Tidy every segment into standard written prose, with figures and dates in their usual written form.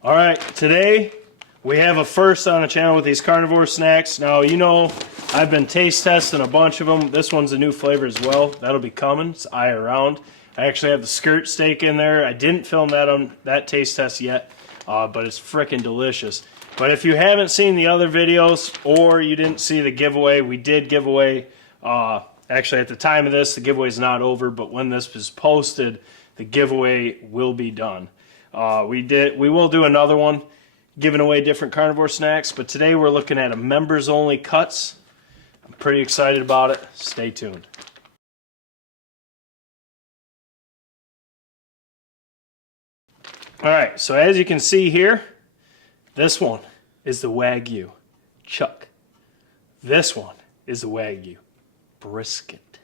All right, today we have a first on the channel with these carnivore snacks. Now, you know, I've been taste testing a bunch of them. This one's a new flavor as well. That'll be coming. It's eye around. I actually have the skirt steak in there. I didn't film that on that taste test yet, but it's freaking delicious. But if you haven't seen the other videos or you didn't see the giveaway, we did give away, actually at the time of this, the giveaway is not over, but when this is posted, the giveaway will be done. We will do another one giving away different carnivore snacks, but today we're looking at a members only cuts. I'm pretty excited about it. Stay tuned. All right, so as you can see here, this one is the wagyu chuck. This one is the wagyu brisket.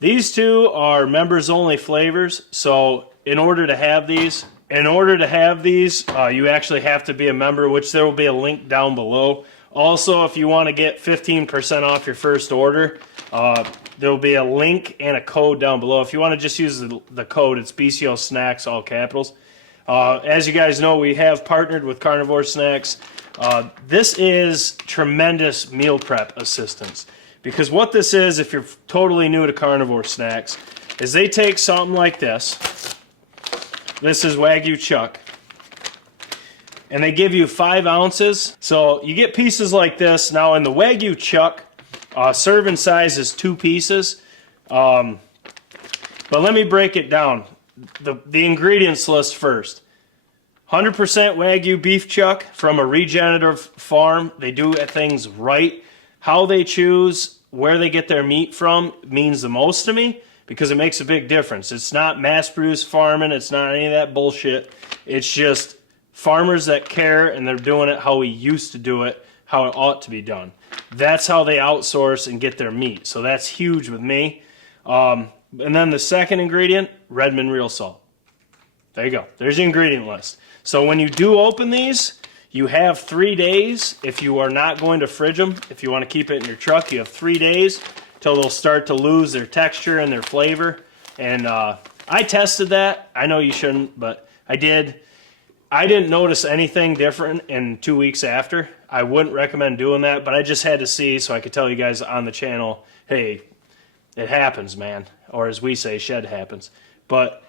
These two are members only flavors, so in order to have these, you actually have to be a member, which there will be a link down below. Also, if you want to get 15% off your first order, there will be a link and a code down below. If you want to just use the code, it's BCOSNAX, all capitals. As you guys know, we have partnered with Carnivore Snacks. This is tremendous meal prep assistance. Because what this is, if you're totally new to Carnivore Snacks, is they take something like this. This is Wagyu chuck. And they give you 5 ounces. So you get pieces like this. Now in the Wagyu chuck, serving size is 2 pieces. But let me break it down. The ingredients list first. 100% Wagyu beef chuck from a regenerative farm. They do things right. How they choose where they get their meat from means the most to me, because it makes a big difference. It's not mass-produced farming. It's not any of that bullshit. It's just farmers that care, and they're doing it how we used to do it, how it ought to be done. That's how they outsource and get their meat. So that's huge with me. And then the second ingredient, Redmond real salt. There you go. There's the ingredient list. So when you do open these, you have 3 days. If you are not going to fridge them, if you want to keep it in your truck, you have 3 days till they'll start to lose their texture and their flavor. And I tested that. I know you shouldn't, but I did. I didn't notice anything different in 2 weeks after. I wouldn't recommend doing that, but I just had to see so I could tell you guys on the channel, hey, it happens, man. Or as we say, shed happens. But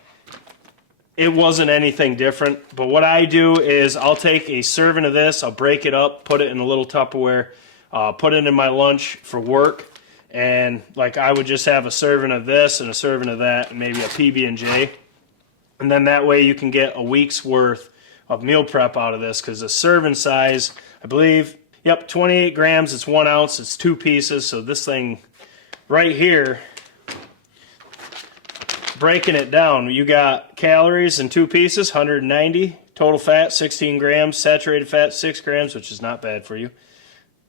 it wasn't anything different. But what I do is I'll take a serving of this, I'll break it up, put it in a little Tupperware, put it in my lunch for work. And like I would just have a serving of this and a serving of that and maybe a PB&J. And then that way you can get a week's worth of meal prep out of this, because the serving size, I believe, yep, 28 grams, it's 1 ounce, it's 2 pieces. So this thing right here, breaking it down, you got calories in 2 pieces, 190, total fat 16 grams, saturated fat 6 grams, which is not bad for you.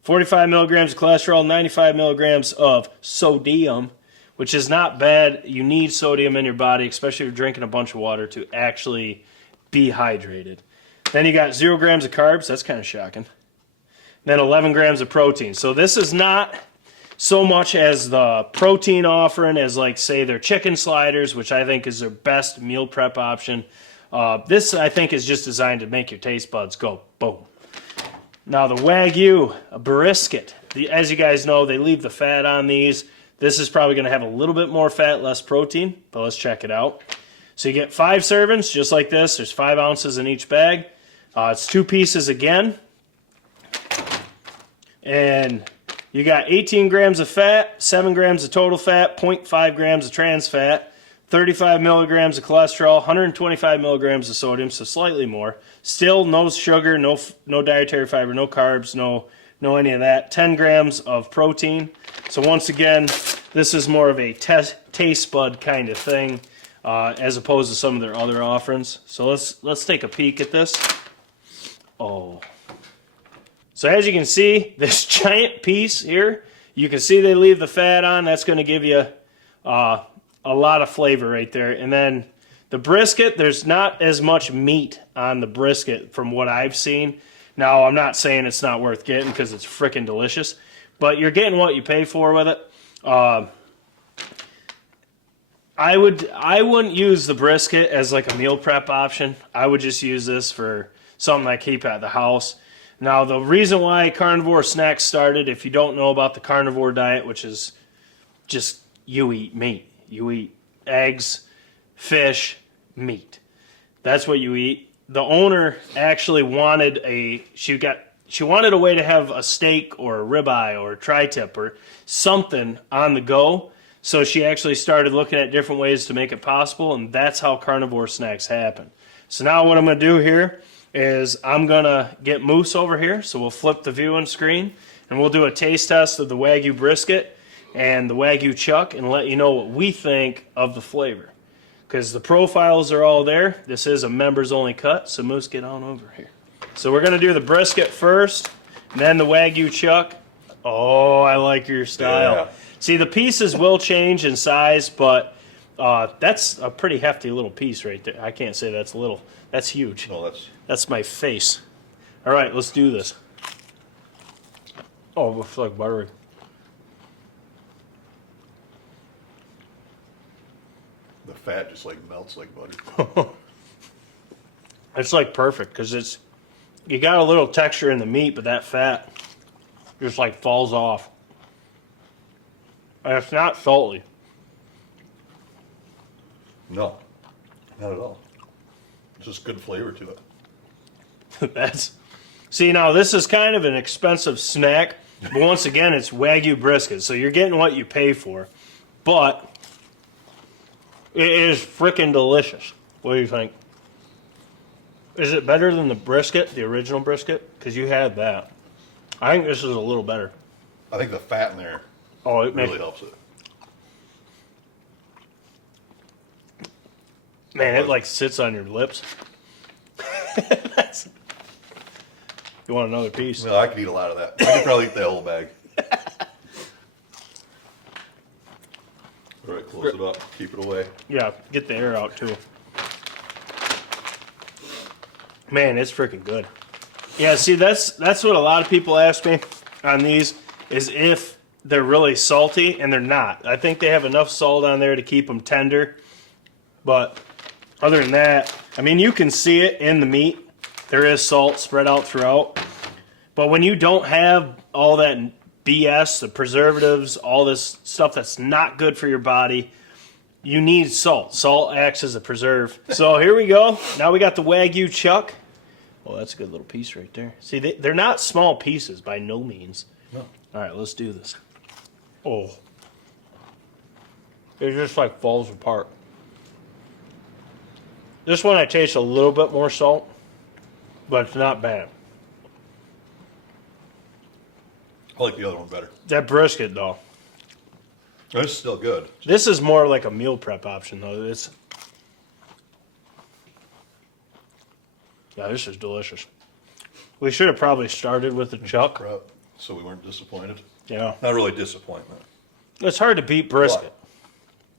45 milligrams of cholesterol, 95 milligrams of sodium, which is not bad. You need sodium in your body, especially if you're drinking a bunch of water, to actually be hydrated. Then you got 0 grams of carbs. That's kind of shocking. Then 11 grams of protein. So this is not so much as the protein offering as, like, say, their chicken sliders, which I think is their best meal prep option. This, I think, is just designed to make your taste buds go boom. Now the Wagyu, a brisket, as you guys know, they leave the fat on these. This is probably going to have a little bit more fat, less protein, but let's check it out. So you get 5 servings, just like this. There's 5 ounces in each bag. It's 2 pieces again. And you got 18 grams of fat, 7 grams of total fat, 0.5 grams of trans fat, 35 milligrams of cholesterol, 125 milligrams of sodium, so slightly more. Still no sugar, no dietary fiber, no carbs, no any of that. 10 grams of protein. So once again, this is more of a taste bud kind of thing, as opposed to some of their other offerings. So let's take a peek at this. Oh. So as you can see, this giant piece here, you can see they leave the fat on. That's going to give you a lot of flavor right there. And then the brisket, there's not as much meat on the brisket from what I've seen. Now, I'm not saying it's not worth getting because it's freaking delicious, but you're getting what you pay for with it. I wouldn't use the brisket as like a meal prep option. I would just use this for something I keep at the house. Now, the reason why Carnivore Snacks started, if you don't know about the carnivore diet, which is just you eat meat. You eat eggs, fish, meat. That's what you eat. The owner actually wanted she wanted a way to have a steak or a ribeye or a tri-tip or something on the go. So she actually started looking at different ways to make it possible, and that's how Carnivore Snacks happened. So now what I'm going to do here is I'm going to get Moose over here. So we'll flip the viewing screen, and we'll do a taste test of the Wagyu brisket and the Wagyu chuck and let you know what we think of the flavor. Because the profiles are all there. This is a members-only cut, so Moose, get on over here. So we're going to do the brisket first, and then the Wagyu chuck. Oh, I like your style. Yeah. See, the pieces will change in size, but that's a pretty hefty little piece right there. I can't say that's little. That's huge. No, that's my face. All right, let's do this. Oh, it looks like buttery. The fat just like melts like butter. It's like perfect because you got a little texture in the meat, but that fat just like falls off. And it's not salty. No, not at all. It's just good flavor to it. See, now this is kind of an expensive snack, but once again, it's Wagyu brisket, so you're getting what you pay for. But it is freaking delicious. What do you think? Is it better than the brisket, the original brisket? Because you had that. I think this is a little better. I think the fat in there it really helps it. Man, it like sits on your lips. You want another piece? No, I could eat a lot of that. I could probably eat that whole bag. All right, close it up. Keep it away. Yeah, get the air out too. Man, it's freaking good. Yeah, see, that's what a lot of people ask me on these, is if they're really salty, and they're not. I think they have enough salt on there to keep them tender. But other than that, I mean, you can see it in the meat. There is salt spread out throughout. But when you don't have all that BS, the preservatives, all this stuff that's not good for your body, you need salt. Salt acts as a preserve. So here we go. Now we got the Wagyu chuck. Oh, that's a good little piece right there. See, they're not small pieces by no means. No. All right, let's do this. Oh. It just like falls apart. This one I taste a little bit more salt, but it's not bad. I like the other one better. That brisket, though. This is still good. This is more like a meal prep option, though. Yeah, this is delicious. We should have probably started with the chuck. So we weren't disappointed. Yeah. Not really disappointment. It's hard to beat brisket.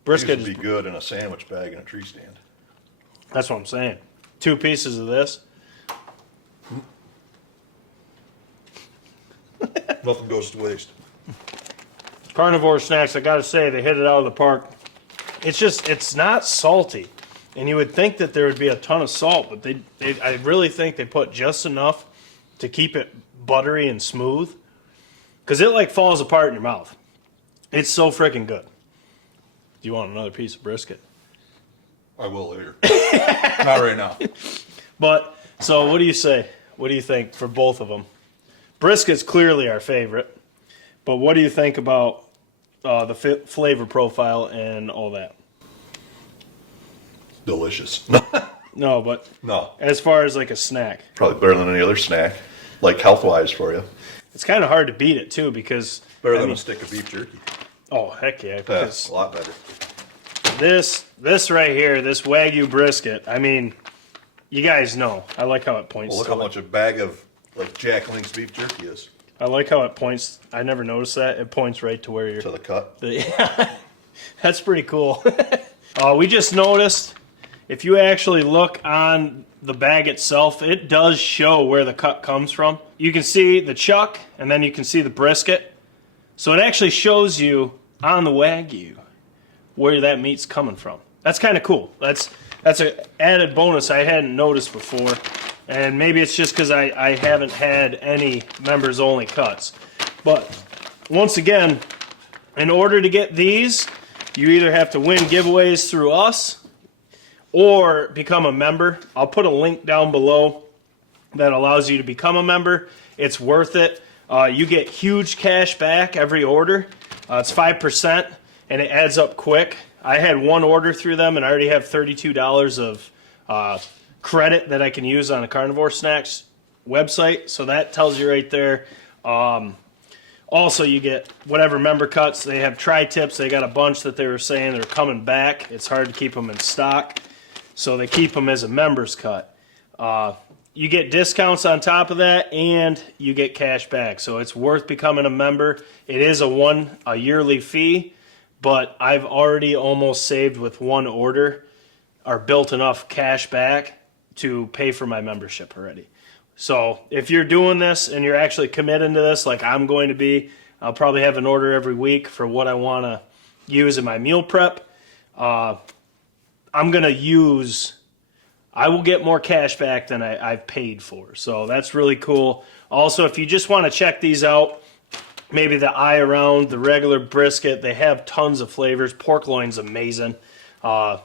Brisket would be good in a sandwich bag in a tree stand. That's what I'm saying. 2 pieces of this. Nothing goes to waste. Carnivore Snacks, I gotta say, they hit it out of the park. It's not salty. And you would think that there would be a ton of salt, but I really think they put just enough to keep it buttery and smooth. Because it like falls apart in your mouth. It's so freaking good. Do you want another piece of brisket? I will later. Not right now. But, so what do you say? What do you think for both of them? Brisket's clearly our favorite. But what do you think about the flavor profile and all that? Delicious. No, but no. As far as like a snack. Probably better than any other snack. Like health-wise for you. It's kind of hard to beat it, too, because... Better than a stick of beef jerky. Oh, heck yeah. That's a lot better. This right here, this Wagyu brisket, I mean, you guys know. I like how it points. Well, look how much a bag of like Jack Link's beef jerky is. I like how it points. I never noticed that. It points right to where you're... To the cut. That's pretty cool. We just noticed, if you actually look on the bag itself, it does show where the cut comes from. You can see the chuck, and then you can see the brisket. So it actually shows you on the Wagyu where that meat's coming from. That's kind of cool. That's an added bonus I hadn't noticed before. And maybe it's just because I haven't had any members only cuts. But once again, in order to get these, you either have to win giveaways through us or become a member. I'll put a link down below that allows you to become a member. It's worth it. You get huge cash back every order. It's 5% and it adds up quick. I had one order through them and I already have $32 of credit that I can use on the Carnivore Snacks website. So that tells you right there. Also, you get whatever member cuts. They have tri-tips. They got a bunch that they were saying they're coming back. It's hard to keep them in stock. So they keep them as a member's cut. You get discounts on top of that, and you get cash back. So it's worth becoming a member. It is a yearly fee, but I've already almost saved with one order or built enough cash back to pay for my membership already. So if you're doing this and you're actually committing to this like I'm going to be, I'll probably have an order every week for what I want to use in my meal prep. I will get more cash back than I've paid for. So that's really cool. Also, if you just want to check these out, maybe the eye around, the regular brisket, they have tons of flavors. Pork loin's amazing. The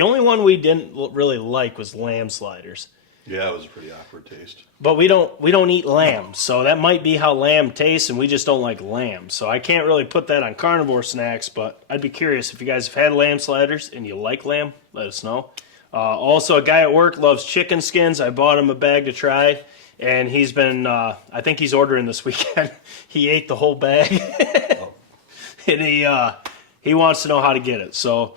only one we didn't really like was lamb sliders. Yeah, it was a pretty awkward taste. But we don't eat lamb, so that might be how lamb tastes, and we just don't like lamb. So I can't really put that on Carnivore Snacks, but I'd be curious if you guys have had lamb sliders and you like lamb, let us know. Also, a guy at work loves chicken skins. I bought him a bag to try, and he's been, I think he's ordering this weekend. He ate the whole bag, and he wants to know how to get it. So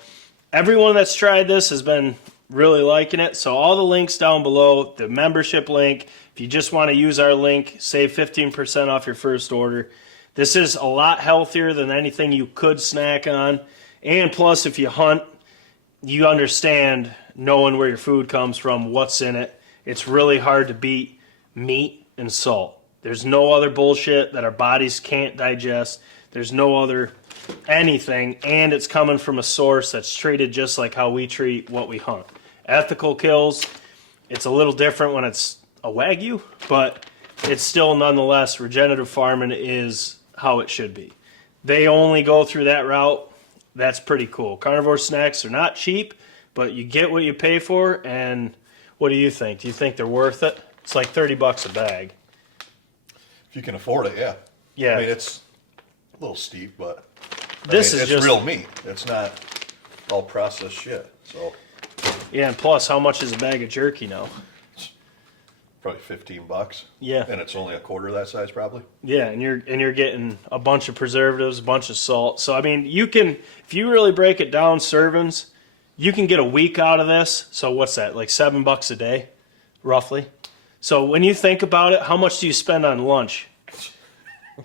everyone that's tried this has been really liking it. So all the links down below, the membership link. If you just want to use our link, save 15% off your first order. This is a lot healthier than anything you could snack on. And plus, if you hunt, you understand knowing where your food comes from, what's in it. It's really hard to beat meat and salt. There's no other bullshit that our bodies can't digest. There's no other anything, and it's coming from a source that's treated just like how we treat what we hunt. Ethical kills, it's a little different when it's a wagyu, but it's still nonetheless, regenerative farming is how it should be. They only go through that route. That's pretty cool. Carnivore Snacks are not cheap, but you get what you pay for, and what do you think? Do you think they're worth it? It's like $30 a bag. If you can afford it, yeah. Yeah. I mean, it's a little steep, but it's just real meat. It's not all processed shit. So yeah, and plus, how much is a bag of jerky now? probably $15. Yeah. And it's only a quarter that size, probably. Yeah, and you're getting a bunch of preservatives, a bunch of salt. So I mean, you can, if you really break it down, servings, you can get a week out of this. So what's that? Like $7 a day, roughly. So when you think about it, how much do you spend on lunch?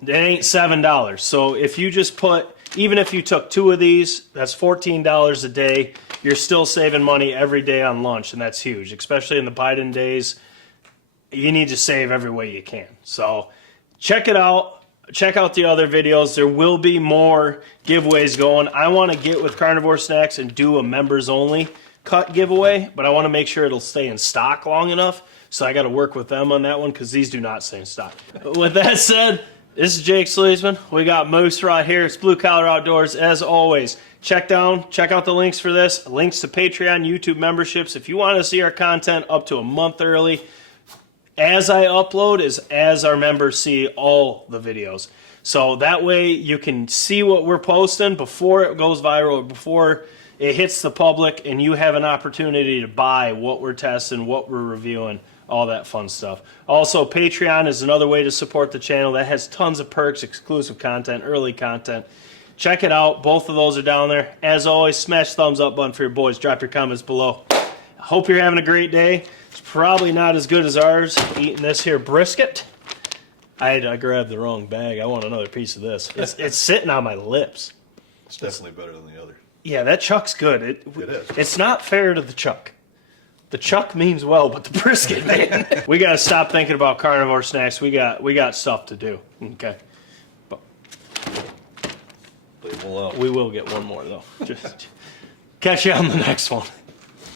It ain't $7. So if you just put, even if you took 2 of these, that's $14 a day. You're still saving money every day on lunch, and that's huge, especially in the Biden days. You need to save every way you can. So check it out. Check out the other videos. There will be more giveaways going. I want to get with Carnivore Snacks and do a members only cut giveaway, but I want to make sure it'll stay in stock long enough. So I got to work with them on that one because these do not stay in stock. With that said, this is Jake Sleesman. We got Moose right here. It's Blue Collar Outdoors. As always, check out the links for this. Links to Patreon, YouTube memberships. If you want to see our content up to a month early, as I upload is as our members see all the videos. So that way you can see what we're posting before it goes viral, before it hits the public, and you have an opportunity to buy what we're testing, what we're reviewing, all that fun stuff. Also, Patreon is another way to support the channel. That has tons of perks, exclusive content, early content. Check it out. Both of those are down there. As always, smash the thumbs up button for your boys. Drop your comments below. I hope you're having a great day. It's probably not as good as ours, eating this here brisket. I grabbed the wrong bag. I want another piece of this. It's sitting on my lips. It's definitely better than the other. Yeah, that chuck's good. It is. It's not fair to the chuck. The chuck means well, but the brisket, man. We got to stop thinking about Carnivore Snacks. We got stuff to do. Okay. But Leave them alone. we will get one more, though. Just catch you on the next one.